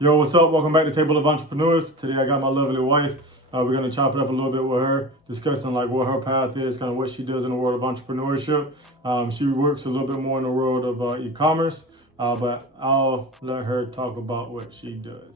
Yo, what's up? Welcome back to Table of Entrepreneurs. Today I got my lovely wife. We're gonna chop it up a little bit with her, discussing like what her path is, kind of what she does in the world of entrepreneurship. She works a little bit more in the world of e-commerce, but I'll let her talk about what she does.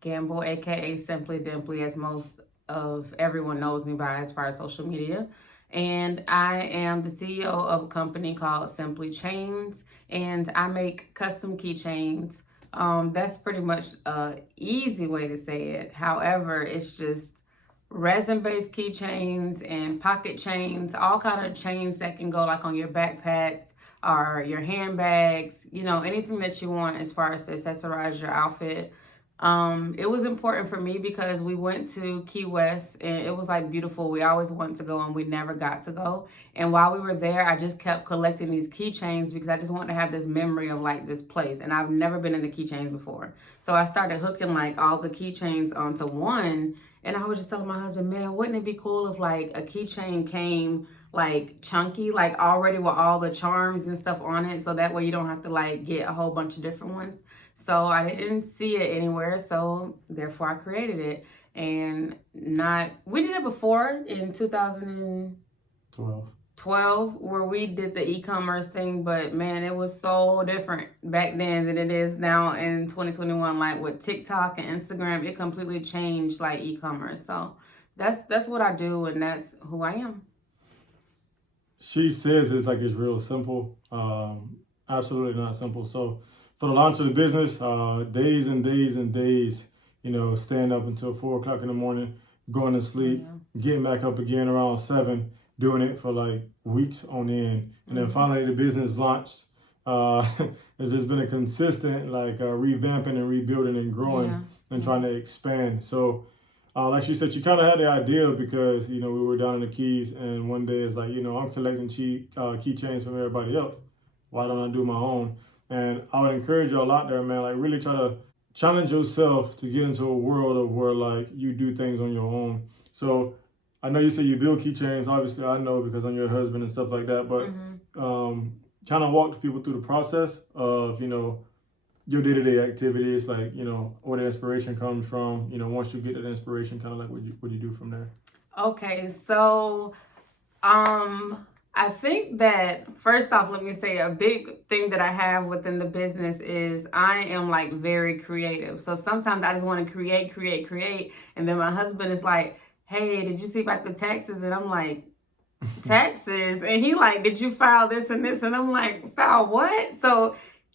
Gamble, aka Simply Dimply, as most of everyone knows me by as far as social media. And I am the CEO of a company called Simply Chains, and I make custom keychains. That's pretty much an easy way to say it. However, it's just resin-based keychains and pocket chains, all kind of chains that can go like on your backpacks or your handbags, anything that you want as far as to accessorize your outfit. It was important for me because we went to Key West and it was like beautiful. We always wanted to go and we never got to go. And while we were there, I just kept collecting these keychains because I just wanted to have this memory of like this place. And I've never been into keychains before. So I started hooking like all the keychains onto one. And I was just telling my husband, man, wouldn't it be cool if like a keychain came like chunky, like already with all the charms and stuff on it. So that way you don't have to like get a whole bunch of different ones. So I didn't see it anywhere, so therefore I created it. And we did it before in 2012 where we did the e-commerce thing, but man, it was so different back then than it is now in 2021. Like with TikTok and Instagram, it completely changed like e-commerce. So that's what I do and that's who I am. She says it's like it's real simple. Absolutely not simple. So for the launch of the business, days and days and days, staying up until 4 o'clock in the morning, going to sleep, getting back up again around 7, doing it for like weeks on end. And then finally the business launched. It's just been a consistent like revamping and rebuilding and growing and trying to expand. So like she said, she kind of had the idea because, we were down in the Keys and one day it's like, I'm collecting keychains from everybody else. Why don't I do my own? And I would encourage you all out there, man, like really try to challenge yourself to get into a world of where like you do things on your own. So I know you say you build keychains. Obviously, I know because I'm your husband and stuff like that. But kind of walk people through the process of, your day-to-day activities, like, where the inspiration comes from. Once you get that inspiration, kind of like what do you do from there? Okay, so I think that first off, let me say a big thing that I have within the business is I am like very creative. So sometimes I just want to create. And then my husband is like, hey, did you see about the taxes? And I'm like, taxes? And he like, did you file this and this? And I'm like, file what? So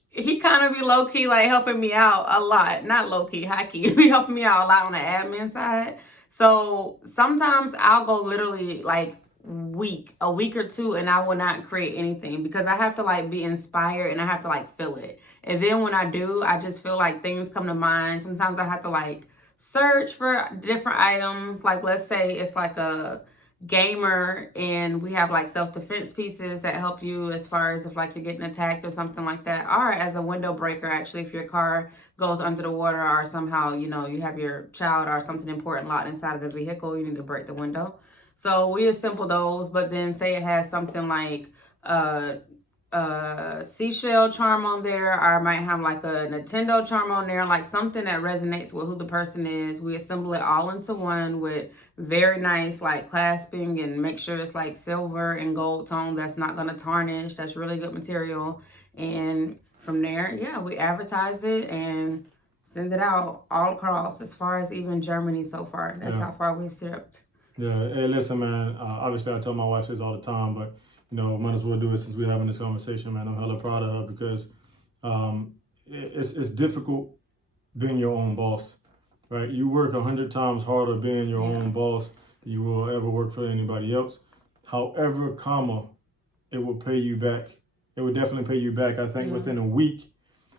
he kind of be low key like helping me out a lot. Not low key, high key. He be helping me out a lot on the admin side. So sometimes I'll go literally like a week or two, and I will not create anything because I have to like be inspired and I have to like feel it. And then when I do, I just feel like things come to mind. Sometimes I have to like search for different items. Like let's say it's like a gamer and we have like self-defense pieces that help you as far as if like you're getting attacked or something like that, or as a window breaker actually if your car goes under the water or somehow you have your child or something important locked inside of the vehicle, you need to break the window. So we assemble those, but then say it has something like seashell charm on there, or I might have like a Nintendo charm on there, like something that resonates with who the person is. We assemble it all into one with very nice like clasping and make sure it's like silver and gold tone that's not going to tarnish. That's really good material. And from there, we advertise it and send it out all across as far as even Germany so far. That's how far we've shipped. Yeah, hey, listen, man. Obviously, I tell my wife this all the time, but might as well do it since we're having this conversation, man. I'm hella proud of her because it's difficult being your own boss, right? You work 100 times harder being your own boss than you will ever work for anybody else. However, it will pay you back. It would definitely pay you back, I think, within a week.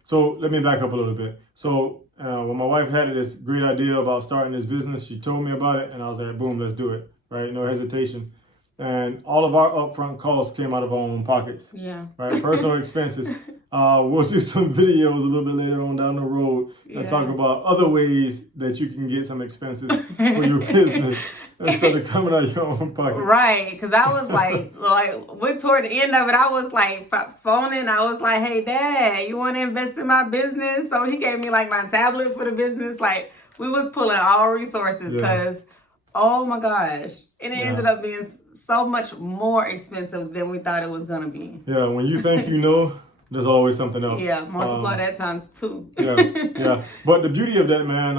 So let me back up a little bit. So when my wife had this great idea about starting this business, she told me about it, and I was like, boom, let's do it, right? No hesitation. and all of our upfront costs came out of our own pockets. Yeah. Right, personal expenses. We'll do some videos a little bit later on down the road and talk about other ways that you can get some expenses for your business instead of coming out of your own pocket. Right, because I was like toward the end of it, I was like phoning. I was like, "Hey, Dad, you want to invest in my business?" So he gave me like my tablet for the business. Like we was pulling all resources because, oh my gosh, and it ended up being so much more expensive than we thought it was gonna be. Yeah, when you think you know, there's always something else. Yeah, multiply that times 2. yeah. But the beauty of that, man,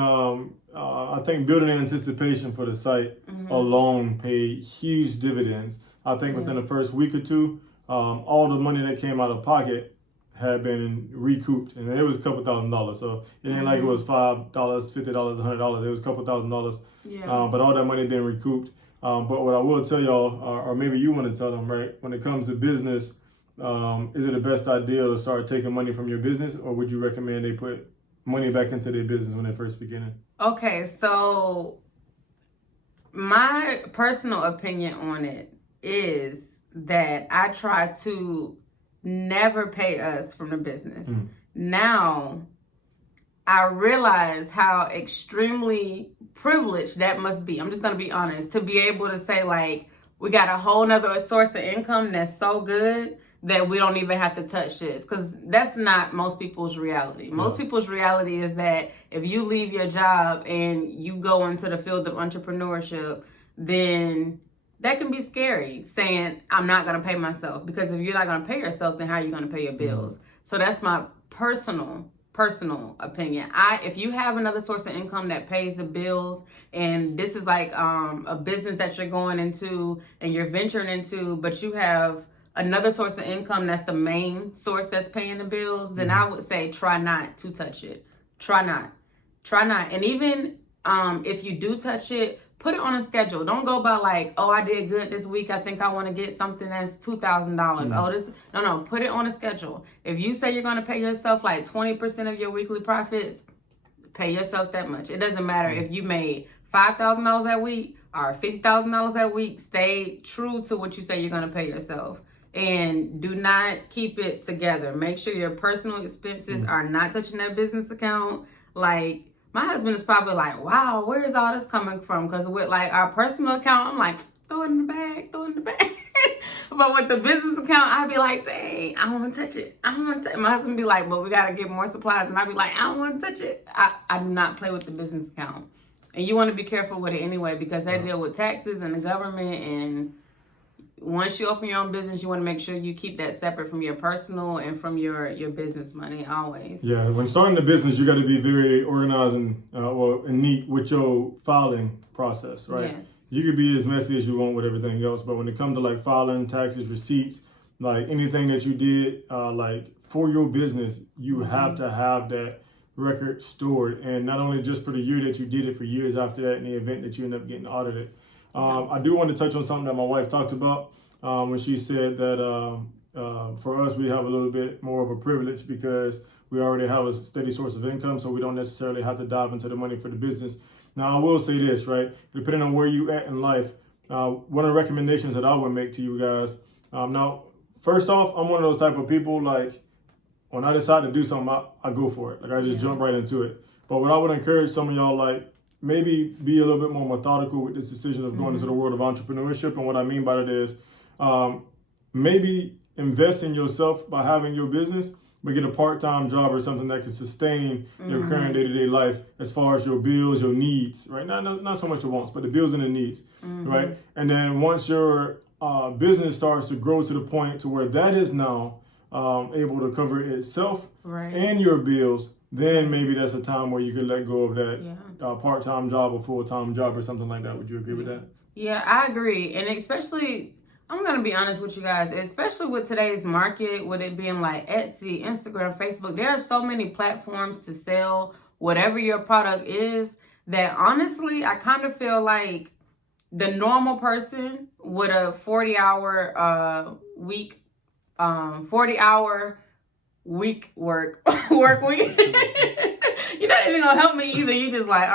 I think building anticipation for the site alone paid huge dividends. I think within the first week or two, all the money that came out of pocket had been recouped, and it was a couple $1,000s. So it ain't like it was $5, $50, $100. It was a couple $1,000s. Yeah. But all that money had been recouped. But what I will tell y'all, or maybe you want to tell them, right? When it comes to business, is it the best idea to start taking money from your business, or would you recommend they put money back into their business when they're first beginning? Okay, so my personal opinion on it is that I try to never pay us from the business. Now, I realize how extremely privileged that must be. I'm just going to be honest, to be able to say, like, we got a whole nother source of income that's so good that we don't even have to touch this, because that's not most people's reality. Most people's reality is that if you leave your job and you go into the field of entrepreneurship, then that can be scary, saying, I'm not going to pay myself, because if you're not going to pay yourself, then how are you going to pay your bills? So that's my personal opinion. If you have another source of income that pays the bills, and this is like a business that you're going into and you're venturing into, but you have another source of income that's the main source that's paying the bills, then I would say try not to touch it. Try not. And even if you do touch it, put it on a schedule. Don't go by like, oh, I did good this week, I think I want to get something that's $2,000. Oh, this no. Put it on a schedule. If you say you're going to pay yourself like 20% of your weekly profits, pay yourself that much. It doesn't matter if you made $5,000 that week or $50,000 that week. Stay true to what you say you're going to pay yourself. And do not keep it together. Make sure your personal expenses are not touching that business account. Like, my husband is probably like, wow, where is all this coming from? Because with like our personal account, I'm like, throw it in the bag. But with the business account, I'd be like, dang, I don't want to touch it. My husband be like, but we got to get more supplies. And I'd be like, I don't want to touch it. I do not play with the business account. And you want to be careful with it anyway, because they deal with taxes and the government, and once you open your own business, you want to make sure you keep that separate from your personal and from your business money always. Yeah, when starting a business, you got to be very organized and neat with your filing process, right? Yes. You could be as messy as you want with everything else, but when it comes to like filing taxes, receipts, like anything that you did, like for your business, you have to have that record stored, and not only just for the year that you did it, for years after that in the event that you end up getting audited. I do want to touch on something that my wife talked about when she said that for us, we have a little bit more of a privilege because we already have a steady source of income, so we don't necessarily have to dive into the money for the business. Now, I will say this, right? Depending on where you at in life, one of the recommendations that I would make to you guys, now, first off, I'm one of those type of people, like, when I decide to do something, I go for it. Like, I just jump right into it. But what I would encourage some of y'all, like, maybe be a little bit more methodical with this decision of going into the world of entrepreneurship. And what I mean by that is maybe invest in yourself by having your business, but get a part-time job or something that can sustain your current day-to-day life as far as your bills, your needs, right? Not so much your wants, but the bills and the needs, right? And then once your business starts to grow to the point to where that is now able to cover itself and your bills, then maybe that's a time where you could let go of that part-time job or full-time job or something like that. Would you agree with that? Yeah, I agree. And especially, I'm going to be honest with you guys, especially with today's market, with it being like Etsy, Instagram, Facebook, there are so many platforms to sell whatever your product is that honestly, I kind of feel like the normal person with a 40-hour week, 40-hour week work week. You're not even gonna help me either. You just like,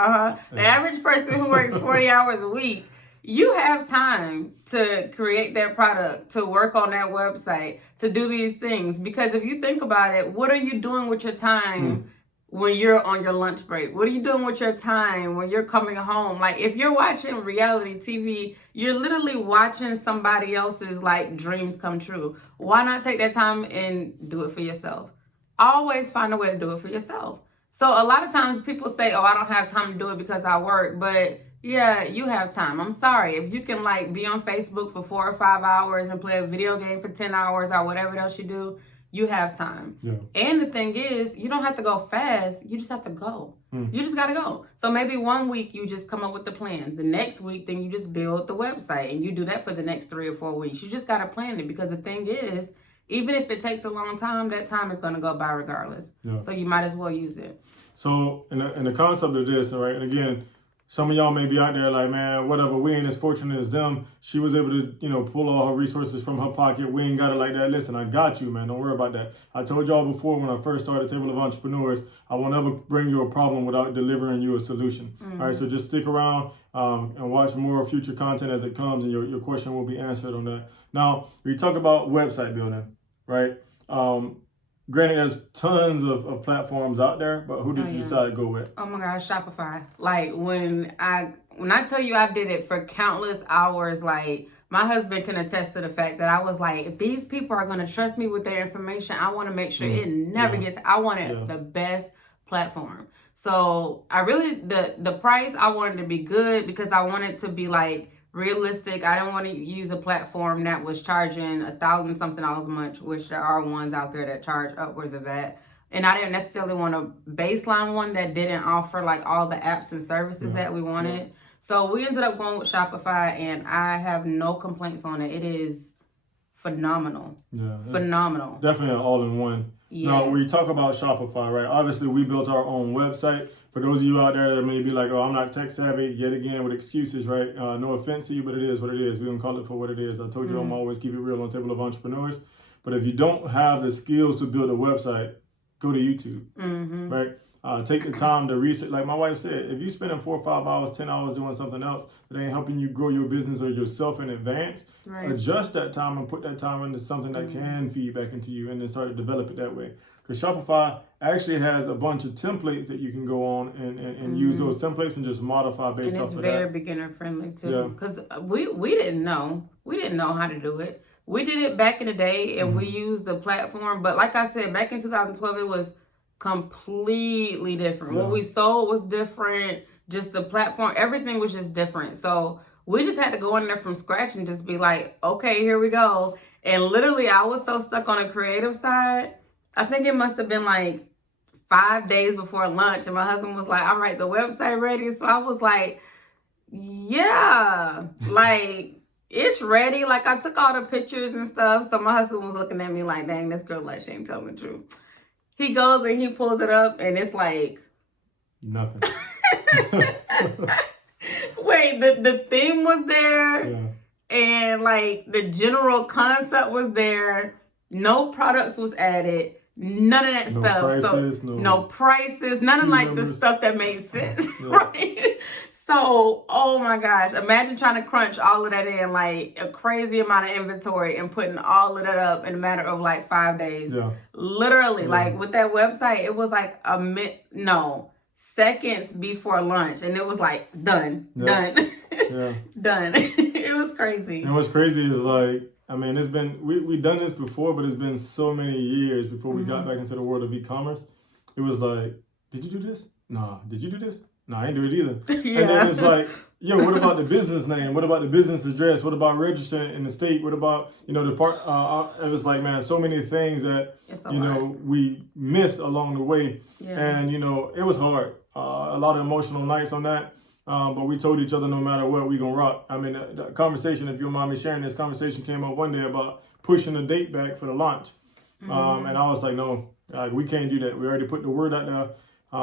The average person who works 40 hours a week, You have time to create that product, to work on that website, to do these things. Because if you think about it, what are you doing with your time when you're on your lunch break? What are you doing with your time when you're coming home? Like, if you're watching reality TV, you're literally watching somebody else's like dreams come true. Why not take that time and do it for yourself? Always find a way to do it for yourself. So a lot of times people say, oh, I don't have time to do it because I work. But yeah, you have time. I'm sorry. If you can like be on Facebook for 4 or 5 hours and play a video game for 10 hours or whatever else you do, you have time. Yeah. And the thing is, you don't have to go fast. You just have to go. You just got to go. So maybe one week you just come up with the plan. The next week, then you just build the website and you do that for the next 3 or 4 weeks. You just got to plan it, because the thing is, even if it takes a long time, that time is going to go by regardless. Yeah. So you might as well use it. So in the concept of this, all right, and again, some of y'all may be out there like, man, whatever, we ain't as fortunate as them. She was able to, pull all her resources from her pocket. We ain't got it like that. Listen, I got you, man. Don't worry about that. I told y'all before when I first started Table of Entrepreneurs, I won't ever bring you a problem without delivering you a solution. All right, so just stick around and watch more future content as it comes, and your question will be answered on that. Now, we talk about website building, right? Granted, there's tons of platforms out there, but who did you decide to go with? Oh my gosh, Shopify. Like when I tell you I did it for countless hours, like my husband can attest to the fact that I was like, if these people are going to trust me with their information, I want to make sure it never gets, I wanted the best platform. So I really, the price, I wanted to be good because I wanted to be like realistic. I didn't want to use a platform that was charging $1,000 something a month, which there are ones out there that charge upwards of that. And I didn't necessarily want a baseline one that didn't offer like all the apps and services that we wanted. So we ended up going with Shopify, and I have no complaints on it. It is phenomenal. Yeah, phenomenal. Definitely an all-in-one. Yes. Now, when you talk about Shopify, right? Obviously, we built our own website. For those of you out there that may be like, oh, I'm not tech savvy, yet again, with excuses, right? No offense to you, but it is what it is. We're going to call it for what it is. I told you I'm always keep it real on Table of Entrepreneurs. But if you don't have the skills to build a website, go to YouTube, right? Take the time to research. Like my wife said, if you're spending 4 or 5 hours, 10 hours doing something else that ain't helping you grow your business or yourself in advance, adjust that time and put that time into something that can feed back into you, and then start to develop it that way. Because Shopify actually has a bunch of templates that you can go on and use those templates and just modify based off of that. And it's very beginner friendly too. Because we didn't know. We didn't know how to do it. We did it back in the day, and we used the platform. But like I said, back in 2012, it was completely different. What we sold was different. Just the platform, everything was just different. So we just had to go in there from scratch and just be like, okay, here we go. And literally, I was so stuck on the creative side. I think it must have been like 5 days before lunch, and my husband was like, all right, the website ready? So I was like, yeah, like it's ready. Like I took all the pictures and stuff. So my husband was looking at me like, dang, this girl like she ain't telling the truth. He goes and he pulls it up, and it's like nothing. Wait, the theme was there, and like the general concept was there. No products was added. None of that stuff. Prices, no prices. None of like the stuff that made sense, right? So, oh my gosh, imagine trying to crunch all of that in, like a crazy amount of inventory, and putting all of that up in a matter of like 5 days. Literally, like with that website, it was like seconds before lunch, and it was like done. Done. It was crazy. And what's crazy is like, I mean, it's been, we've done this before, but it's been so many years before we got back into the world of e-commerce. It was like, did you do this? Nah. Did you do this? No, I ain't do it either. And then it's like, yo, what about the business name? What about the business address? What about registering in the state? What about, the part, it was like, man, so many things that, we missed along the way. And, it was hard. A lot of emotional nights on that. But we told each other no matter what, we gonna rock. I mean, the conversation, if you don't mind me sharing this, conversation came up one day about pushing the date back for the launch. And I was like, no, we can't do that. We already put the word out there.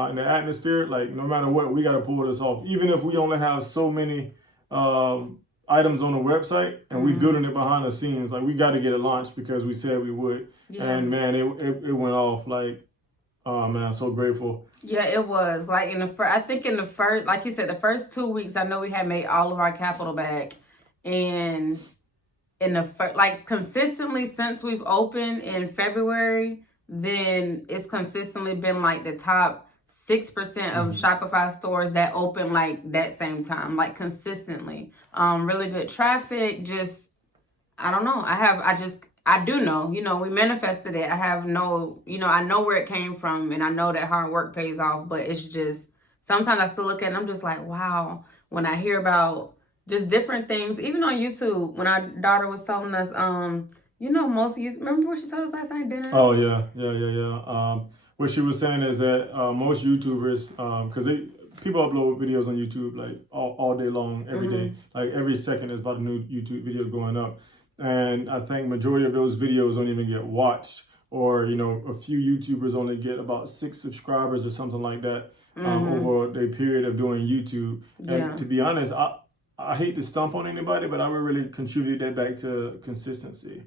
In the atmosphere, like no matter what, we got to pull this off. Even if we only have so many items on the website and we building it behind the scenes, like we got to get it launched because we said we would. And man, it went off like Oh man, I'm so grateful. Yeah, it was like I think in the first, like you said, the first 2 weeks, I know we had made all of our capital back, and in the like consistently since we've opened in February, then it's consistently been like the top 6% of Shopify stores that open like that same time, like consistently. Really good traffic. Just I don't know. I do know. We manifested it. I have no. I know where it came from, and I know that hard work pays off. But it's just sometimes I still look at it and I'm just like, wow. When I hear about just different things, even on YouTube, when our daughter was telling us, most of you remember what she told us last night at dinner? Oh yeah. What she was saying is that most YouTubers, because people upload videos on YouTube like all day long, every day. Like every second is about a new YouTube video going up, and I think majority of those videos don't even get watched, or a few YouTubers only get about 6 subscribers or something like that over the period of doing YouTube. Yeah. And to be honest, I hate to stump on anybody, but I would really contribute that back to consistency.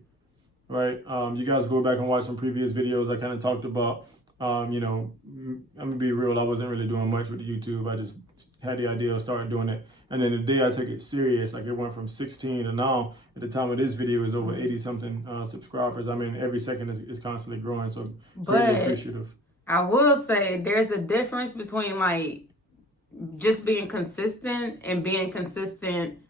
Right, you guys go back and watch some previous videos. I kind of talked about, I'm gonna be real. I wasn't really doing much with YouTube. I just had the idea of starting doing it, and then the day I took it serious, like it went from 16 to now. At the time of this video, is over 80 something subscribers. I mean, every second is constantly growing. So greatly appreciative. I will say there's a difference between like just being consistent and being consistent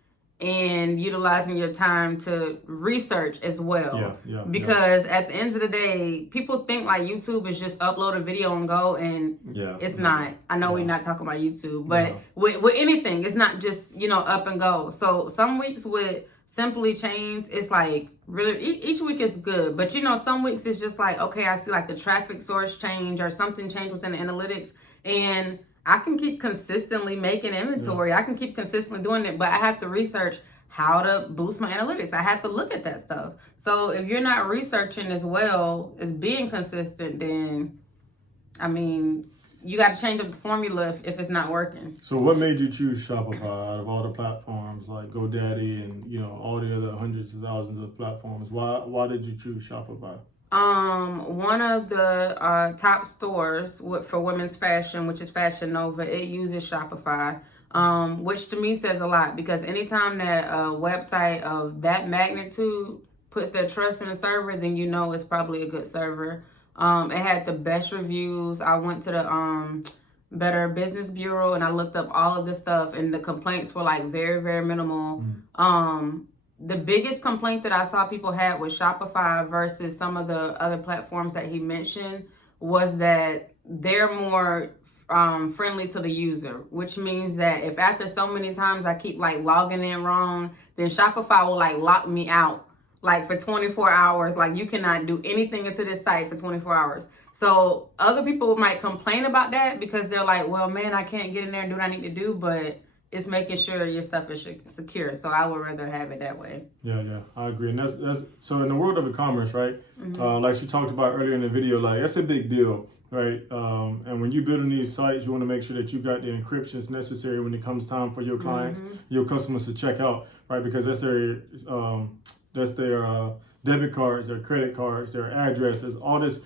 and utilizing your time to research as well. Yeah. Because at the end of the day, people think like YouTube is just upload a video and go, and it's not. I know we're not talking about YouTube, but with anything, it's not just, up and go. So some weeks with Simply Chains, it's like really each week is good, but some weeks it's just like, okay, I see like the traffic source change or something change within the analytics, and I can keep consistently making inventory. I can keep consistently doing it, but I have to research how to boost my analytics. I have to look at that stuff. So if you're not researching as well as being consistent, then, I mean, you got to change up the formula if it's not working. So what made you choose Shopify out of all the platforms like GoDaddy and, all the other hundreds of thousands of platforms? Why did you choose Shopify? One of the top stores for women's fashion, which is Fashion Nova, it uses Shopify, which to me says a lot, because anytime that a website of that magnitude puts their trust in a server, then it's probably a good server. It had the best reviews. I went to the Better Business Bureau and I looked up all of this stuff, and the complaints were like very, very minimal. The biggest complaint that I saw people had with Shopify versus some of the other platforms that he mentioned was that they're more friendly to the user, which means that if after so many times I keep like logging in wrong, then Shopify will like lock me out like for 24 hours. Like you cannot do anything into this site for 24 hours. So other people might complain about that because they're like, well, man, I can't get in there and do what I need to do, but it's making sure your stuff is secure. So I would rather have it that way. Yeah, I agree. And that's so in the world of e-commerce, right? Like she talked about earlier in the video, like that's a big deal, right? And when you're building these sites, you want to make sure that you got the encryptions necessary when it comes time for your clients, your customers to check out, right? Because that's their debit cards, their credit cards, their addresses, all this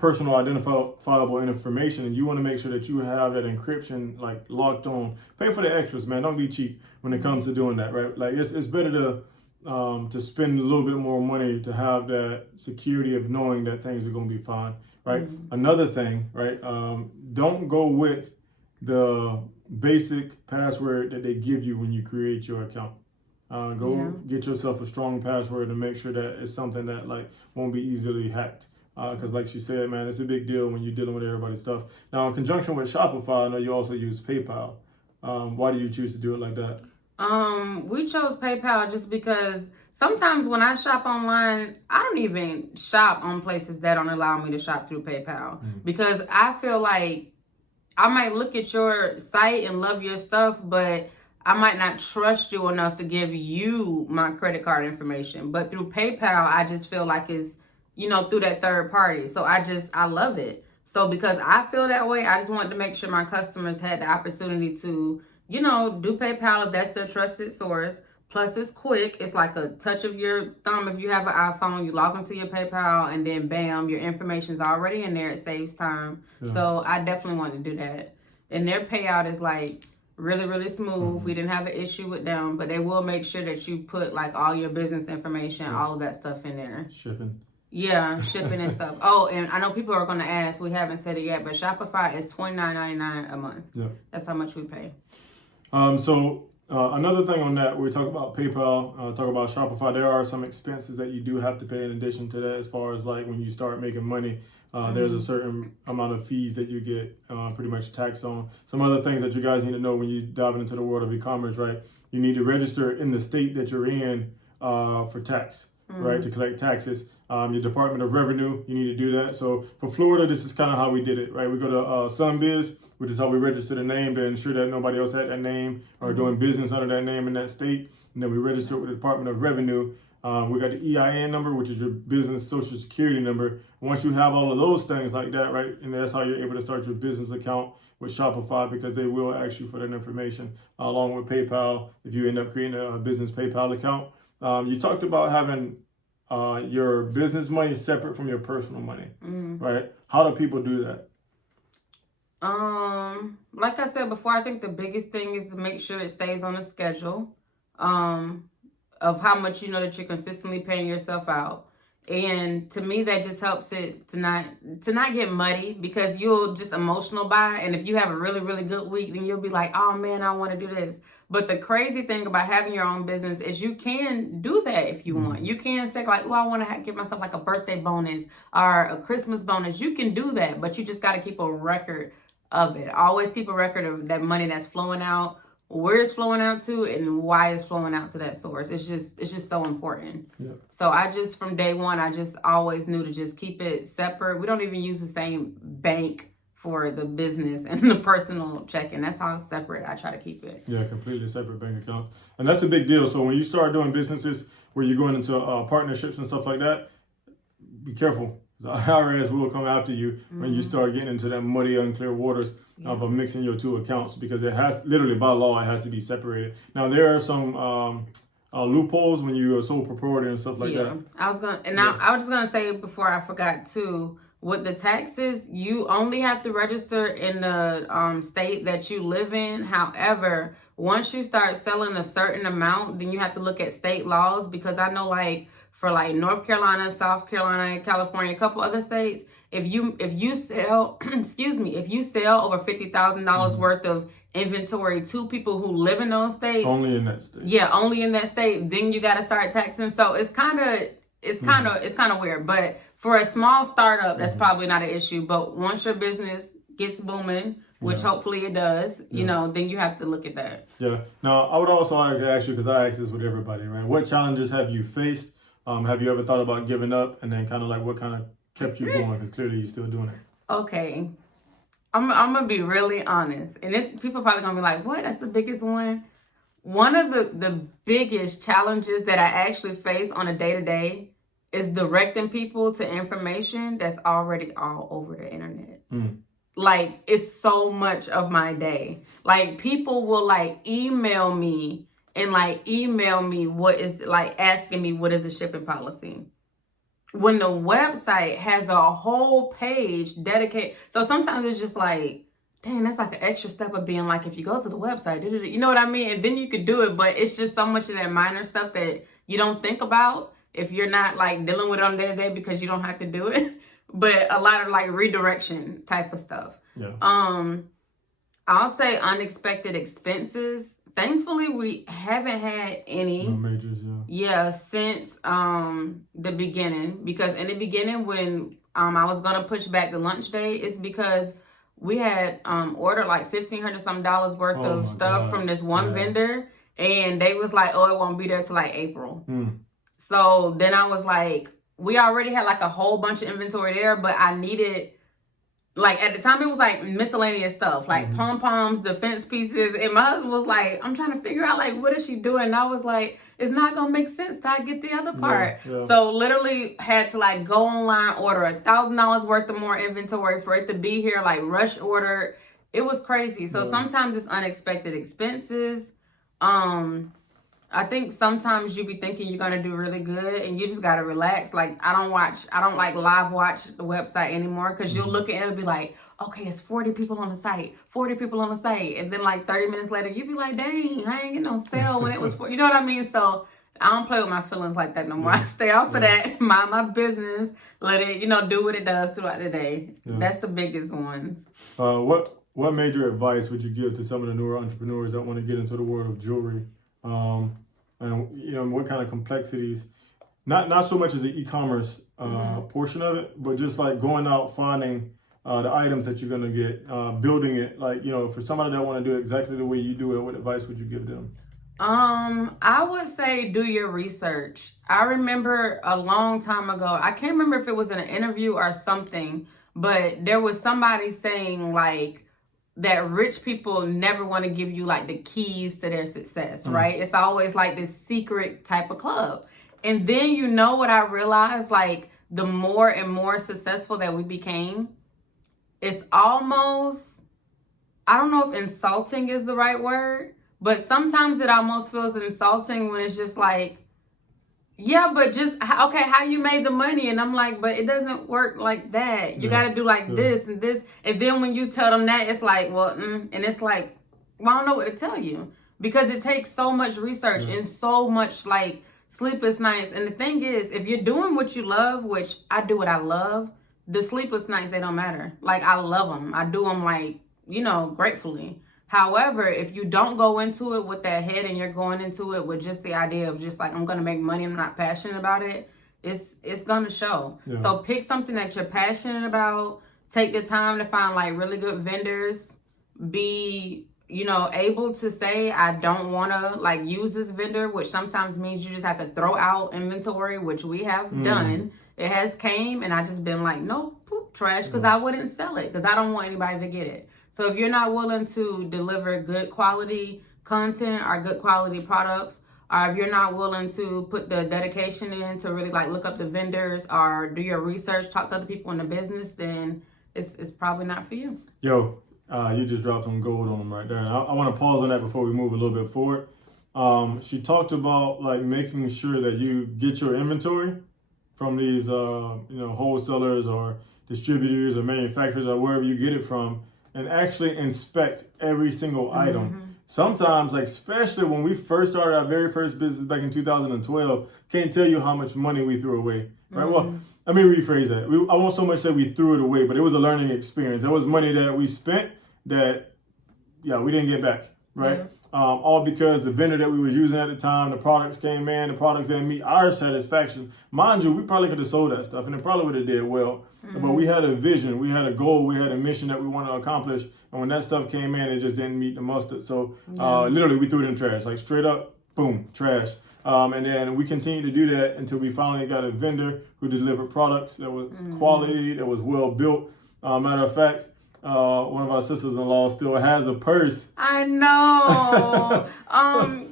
personal identifiable information, and you want to make sure that you have that encryption like locked on. Pay for the extras, man. Don't be cheap when it comes to doing that, right? Like it's better to spend a little bit more money to have that security of knowing that things are going to be fine, right? Another thing, right? Don't go with the basic password that they give you when you create your account. Get yourself a strong password and make sure that it's something that like won't be easily hacked. Because like she said, man, it's a big deal when you're dealing with everybody's stuff. Now, in conjunction with Shopify, I know you also use PayPal. Why do you choose to do it like that? We chose PayPal just because sometimes when I shop online, I don't even shop on places that don't allow me to shop through PayPal. Because I feel like I might look at your site and love your stuff, but I might not trust you enough to give you my credit card information. But through PayPal, I just feel like it's, through that third party. So I love it. So because I feel that way, I just wanted to make sure my customers had the opportunity to, do PayPal if that's their trusted source. Plus, it's quick. It's like a touch of your thumb. If you have an iPhone, you log into your PayPal, and then bam, your information's already in there. It saves time. Yeah. So I definitely want to do that. And their payout is like really, really smooth. We didn't have an issue with them, but they will make sure that you put like all your business information, all of that stuff in there. Shipping. Yeah, shipping and stuff. Oh, and I know people are going to ask. We haven't said it yet, but Shopify is $29.99 a month. Yeah, that's how much we pay. Another thing on that, we talk about PayPal, talk about Shopify. There are some expenses that you do have to pay in addition to that. As far as like when you start making money, there's a certain amount of fees that you get pretty much taxed on. Some other things that you guys need to know when you dive into the world of e-commerce, right? You need to register in the state that you're in for tax. Right, to collect taxes. Your Department of Revenue, you need to do that. So for Florida, this is kind of how we did it, right? We go to SunBiz, which is how we register the name to ensure that nobody else had that name or doing business under that name in that state. And then we register with the Department of Revenue. We got the EIN number, which is your business social security number. Once you have all of those things like that, right, and that's how you're able to start your business account with Shopify, because they will ask you for that information along with PayPal if you end up creating a business PayPal account. You talked about having your business money separate from your personal money, right? How do people do that? Like I said before, I think the biggest thing is to make sure it stays on a schedule of how much you know that you're consistently paying yourself out. And to me, that just helps it to not get muddy, because you'll just emotional buy. And if you have a really, really good week, then you'll be like, oh man, I want to do this. But the crazy thing about having your own business is you can do that if you want. You can say like, oh, I want to give myself like a birthday bonus or a Christmas bonus. You can do that, but you just got to keep a record of it. Always keep a record of that money that's flowing out, where it's flowing out to, and why it's flowing out to that source. It's just so important. Yeah. So from day one, I just always knew to just keep it separate. We don't even use the same bank for the business and the personal checking. That's how separate I try to keep it. Yeah, completely separate bank accounts. And that's a big deal. So when you start doing businesses where you're going into partnerships and stuff like that, be careful. The IRS will come after you when you start getting into that muddy, unclear waters of mixing your two accounts, because it has, literally by law, it has to be separated. Now, there are some loopholes when you are sole proprietor and stuff like that. I was just gonna say before I forgot too, with the taxes, you only have to register in the state that you live in. However, once you start selling a certain amount, then you have to look at state laws, because I know like for like North Carolina, South Carolina, California, a couple other states, if you sell if you sell over $50,000 worth of inventory to people who live in those states, only in that state. Yeah, only in that state, then you got to start taxing. So it's kind of weird, but for a small startup, that's probably not an issue. But once your business gets booming, which hopefully it does, you know, then you have to look at that. Yeah. Now, I would also like to ask you, because I ask this with everybody, right? What challenges have you faced? Have you ever thought about giving up? And then kind of like what kind of kept you going? Because clearly you're still doing it. Okay. I'm going to be really honest. And people probably going to be like, what? That's the biggest one? One of the biggest challenges that I actually face on a day-to-day is directing people to information that's already all over the internet. Like, it's so much of my day. Like, people will like email me what is, like, asking me what is a shipping policy, when the website has a whole page dedicated. So sometimes it's just like, dang, that's like an extra step of being like, if you go to the website, you know what I mean? And then you could do it, but it's just so much of that minor stuff that you don't think about if you're not like dealing with it on day to day, because you don't have to do it. But a lot of like redirection type of stuff. Yeah. I'll say unexpected expenses. Thankfully, we haven't had any. No majors, yeah, since the beginning. Because in the beginning, when I was gonna push back the lunch day, it's because we had ordered like $1,500 some worth of stuff from this one vendor, and they was like, "Oh, it won't be there till like April." So then I was like, we already had like a whole bunch of inventory there, but I needed, like, at the time it was like miscellaneous stuff, like pom-poms, defense pieces. And my husband was like, I'm trying to figure out like, what is she doing? And I was like, it's not going to make sense till I get the other part. Yeah. So literally had to like go online, order $1,000 worth of more inventory for it to be here, like rush ordered. It was crazy. So sometimes it's unexpected expenses. I think sometimes you be thinking you're gonna do really good, and you just gotta relax. Like I don't like live watch the website anymore, because you'll look at it and be like, okay, it's 40 people on the site, 40 people on the site, and then like 30 minutes later, you be like, dang, I ain't get no sale when it was you know what I mean? So I don't play with my feelings like that no more. I stay off of that, mind my business, let it do what it does throughout the day. That's the biggest ones. What major advice would you give to some of the newer entrepreneurs that want to get into the world of jewelry? And what kind of complexities, not so much as the e-commerce portion of it, but just like going out, finding the items that you're going to get, building it, like, for somebody that want to do it exactly the way you do it, what advice would you give them? I would say do your research. I remember a long time ago, I can't remember if it was in an interview or something, but there was somebody saying like that rich people never want to give you like the keys to their success, right? It's always like this secret type of club. And then what I realized, like the more and more successful that we became, it's almost, I don't know if insulting is the right word, but sometimes it almost feels insulting when it's just like, yeah, but just, okay, how you made the money? And I'm like, but it doesn't work like that. You got to do like this and this. And then when you tell them that, it's like, well, and it's like, well, I don't know what to tell you. Because it takes so much research and so much like sleepless nights. And the thing is, if you're doing what you love, which I do what I love, the sleepless nights, they don't matter. Like, I love them. I do them like, gratefully. However, if you don't go into it with that head and you're going into it with just the idea of just like, I'm going to make money and I'm not passionate about it, it's going to show. Yeah. So pick something that you're passionate about. Take the time to find like really good vendors. Be, able to say, I don't want to like use this vendor, which sometimes means you just have to throw out inventory, which we have done. It has came and I just been like, no, poop, trash, because I wouldn't sell it because I don't want anybody to get it. So if you're not willing to deliver good quality content or good quality products, or if you're not willing to put the dedication in to really like look up the vendors or do your research, talk to other people in the business, then it's probably not for you. Yo, you just dropped some gold on them right there. And I want to pause on that before we move a little bit forward. She talked about like making sure that you get your inventory from these wholesalers or distributors or manufacturers or wherever you get it from, and actually inspect every single item. Sometimes, like especially when we first started our very first business back in 2012, can't tell you how much money we threw away. Right? Well, let me rephrase that. I won't so much say we threw it away, but it was a learning experience. There was money that we spent that, we didn't get back. Right? All because the vendor that we was using at the time, the products came in, the products didn't meet our satisfaction. Mind you, we probably could have sold that stuff and it probably would have did well. But we had a vision, we had a goal, we had a mission that we wanted to accomplish. And when that stuff came in, it just didn't meet the mustard. So literally we threw it in the trash, like straight up, boom, trash. And then we continued to do that until we finally got a vendor who delivered products that was quality, that was well built. Matter of fact, one of our sisters-in-law still has a purse. I know.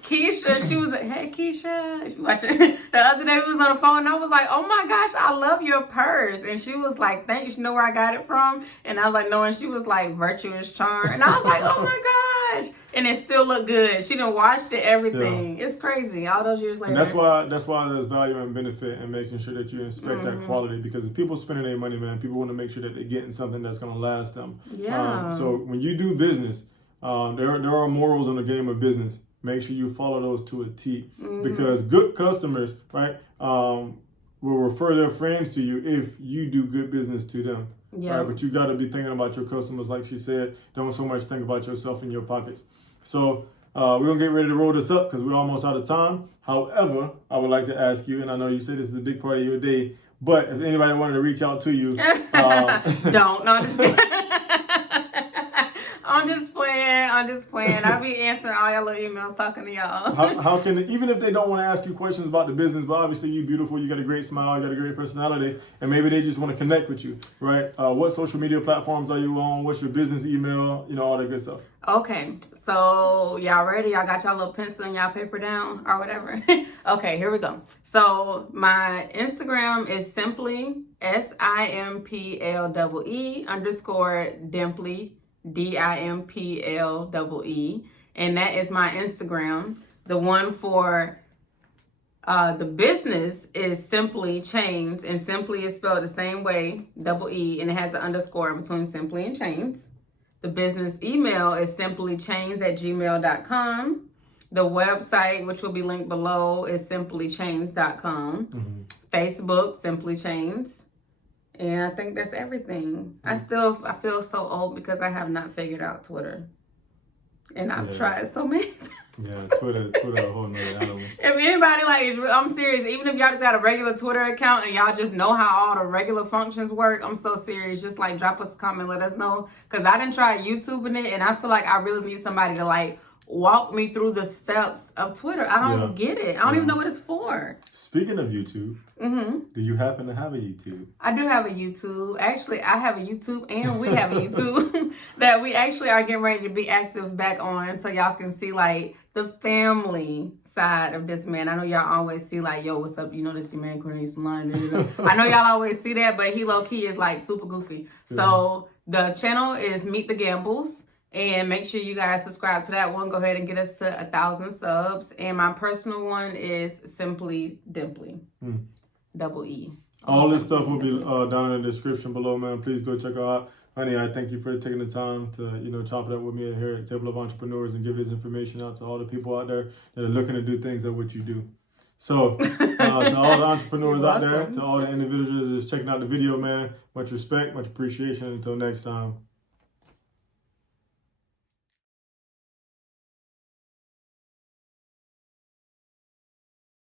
Keisha, she was like, hey, Keisha. She watching. The other day we was on the phone and I was like, oh my gosh, I love your purse. And she was like, thanks. You know where I got it from? And I was like, no. And she was like, Virtuous Charm. And I was like, oh my gosh. And it still looked good. She done washed it, everything. Yeah. It's crazy. All those years later. And that's why there's value and benefit in making sure that you inspect that quality, because if people spending their money, man, people want to make sure that they're getting something that's going to last them. Yeah. So when you do business, there are morals in the game of business. Make sure you follow those to a T, because good customers, right, will refer their friends to you if you do good business to them. Yeah. Right? But you got to be thinking about your customers, like she said. Don't so much think about yourself and your pockets. So we're going to get ready to roll this up because we're almost out of time. However, I would like to ask you, and I know you said this is a big part of your day, but if anybody wanted to reach out to you. Don't. No, I'm just kidding. I'm just playing. I'll be answering all your little emails, talking to y'all. How can, even if they don't want to ask you questions about the business, but obviously you're beautiful, you got a great smile, you got a great personality, and maybe they just want to connect with you, right? What social media platforms are you on? What's your business email? All that good stuff. Okay, so y'all ready? Y'all got y'all little pencil and y'all paper down or whatever? Okay, here we go. So my Instagram is simply SIMPLEE_Dimplee, DIMPLEE, and that is my Instagram. The one for the business is Simply Chains, and Simply is spelled the same way, double E, and it has an underscore in between Simply and Chains. The business email is simplychains@gmail.com. The website, which will be linked below, is simplychains.com. Mm-hmm. Facebook, Simply Chains. And I think that's everything. I feel so old because I have not figured out Twitter. And I've tried so many times. Yeah, Twitter, a whole nother animal. If anybody I'm serious, even if y'all just got a regular Twitter account and y'all just know how all the regular functions work, I'm so serious. Just like drop us a comment, let us know. Because I didn't try YouTubing it, and I feel like I really need somebody to like walk me through the steps of Twitter. I don't get it. I don't even know what it's for. Speaking of YouTube, do you happen to have a YouTube? I do have a YouTube. Actually, I have a YouTube and we have a YouTube that we actually are getting ready to be active back on, so y'all can see like the family side of this man. I know y'all always see like, yo, what's up? You know this your man Cornelius Line. I know y'all always see that, but he low key is like super goofy. Yeah. So the channel is Meet the Gambles. And make sure you guys subscribe to that one. Go ahead and get us to 1,000 subs. And my personal one is Simply Dimply. Double E. All this stuff will be down in the description below, man. Please go check her out. Honey, I thank you for taking the time to, chop it up with me here at Table of Entrepreneurs and give this information out to all the people out there that are looking to do things at what you do. So, to all the entrepreneurs out there, to all the individuals just checking out the video, man, much respect, much appreciation. Until next time.